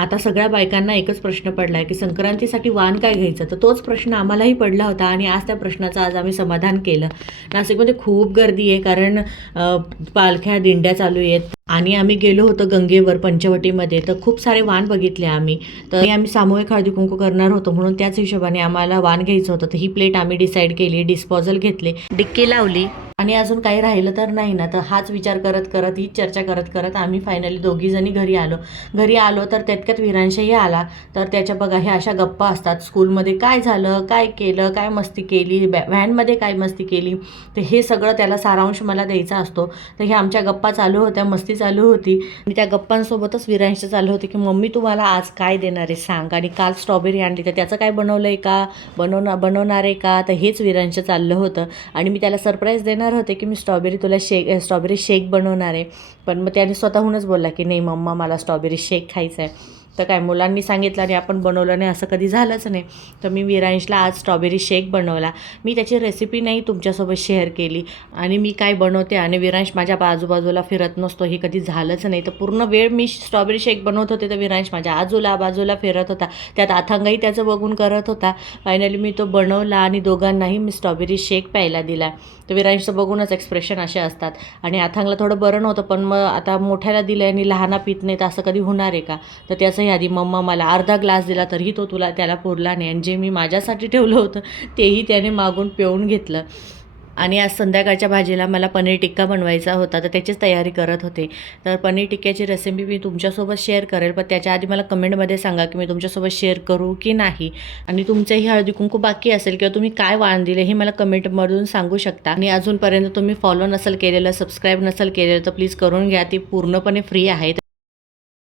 आता सगळ्या बायकांना एकच प्रश्न पडला आहे की संक्रांतीसाठी वाण काय घ्यायचं, तर तोच प्रश्न आम्हालाही पडला होता आणि आज त्या प्रश्नाचं आज आम्ही समाधान केलं. नाशिकमध्ये खूप गर्दी आहे, कारण पालख्या दिंड्या चालू आहेत आणि आम्ही गेलो होतो गंगेवर पंचवटीमध्ये, तर खूप सारे वाण बघितले आम्ही. तर आम्ही सामूहिक हळदी कुंकू करणार होतो, म्हणून त्याच हिशोबाने आम्हाला वाण घ्यायचं होतं. तर ही प्लेट आम्ही डिसाईड केली, डिस्पोजल घेतले, डिक्की लावली आणि अजून काही राहिलं तर नाही ना. तर हाच विचार करत करत, हीच चर्चा करत करत आम्ही फायनली दोघीजणी घरी आलो. तर त्यात विरांशही आला. तर त्याच्या बघा ह्या अशा गप्पा असतात, स्कूलमध्ये काय झालं, काय केलं, काय मस्ती केली, व्हॅनमध्ये काय मस्ती केली, तर हे सगळं त्याला सारांश मला द्यायचा असतो. तर ह्या आमच्या गप्पा चालू होत्या, मस्ती चालू होती आणि त्या गप्पांसोबतच विरांश चालू होते की मम्मी तू मला आज काय देणार आहे सांग, आणि काल स्ट्रॉबेरी आणली तर त्याचं काय बनवलं आहे का, बनवणार आहे का, तर हेच विरांश चाललं होतं. आणि मी त्याला सरप्राईज देणार होते की मी तुला स्ट्रॉबेरी शेक बनवणार आहे, पण मग त्याने स्वतःहूनच बोलला की नाही मम्मा मला स्ट्रॉबेरी शेक खायचा आहे. तर काय मुलांनी सांगितलं आणि आपण बनवलं नाही असं कधी झालंच नाही. तर मी विरांशला आज स्ट्रॉबेरी शेक बनवला. मी त्याची रेसिपी नाही तुमच्यासोबत शेअर केली आणि मी काय बनवते आणि विरांश माझ्या बाजूबाजूला फिरत नसतो, हे कधी झालंच नाही. तर पूर्ण वेळ मी स्ट्रॉबेरी शेक बनवत होते तर विरांश माझ्या बाजूला फिरत होता, त्यात अथांगही त्याचं बघून करत होता. फायनली मी तो बनवला आणि दोघांनाही मी स्ट्रॉबेरी शेक प्यायला दिला. तर विरांशचं बघूनच एक्सप्रेशन असे असतात. आणि अथांगला थोडं बरं नव्हतं, पण मग आता मोठ्याला दिलं आणि लहाना पित नाही तर असं कधी होणार आहे का. तर त्याचंही आधी मम्मा मला अर्धा ग्लास दिला तरीही तो त्याला पुरला नाही, आणि जे मी माझ्यासाठी ठेवलं होतं तेही त्याने मागून पिऊन घेतलं. आणि आज संध्याकाळच्या भाजीला मला पनीर टिक्का बनवायचा होता, तर त्याचीच तयारी करत होते. तर पनीर टिक्क्याची रेसिपी मी तुमच्यासोबत शेअर करेल, पण त्याच्या आधी मला कमेंटमध्ये सांगा की मी तुमच्यासोबत शेअर करू की नाही. आणि तुमचंही हळदी कुंकू बाकी असेल किंवा तुम्ही काय वाण दिले हे मला कमेंटमधून सांगू शकता. आणि अजूनपर्यंत तुम्ही फॉलो नसेल केलेलं, सबस्क्राईब नसेल केलेलं तर प्लीज करून घ्या, ती पूर्णपणे फ्री आहे.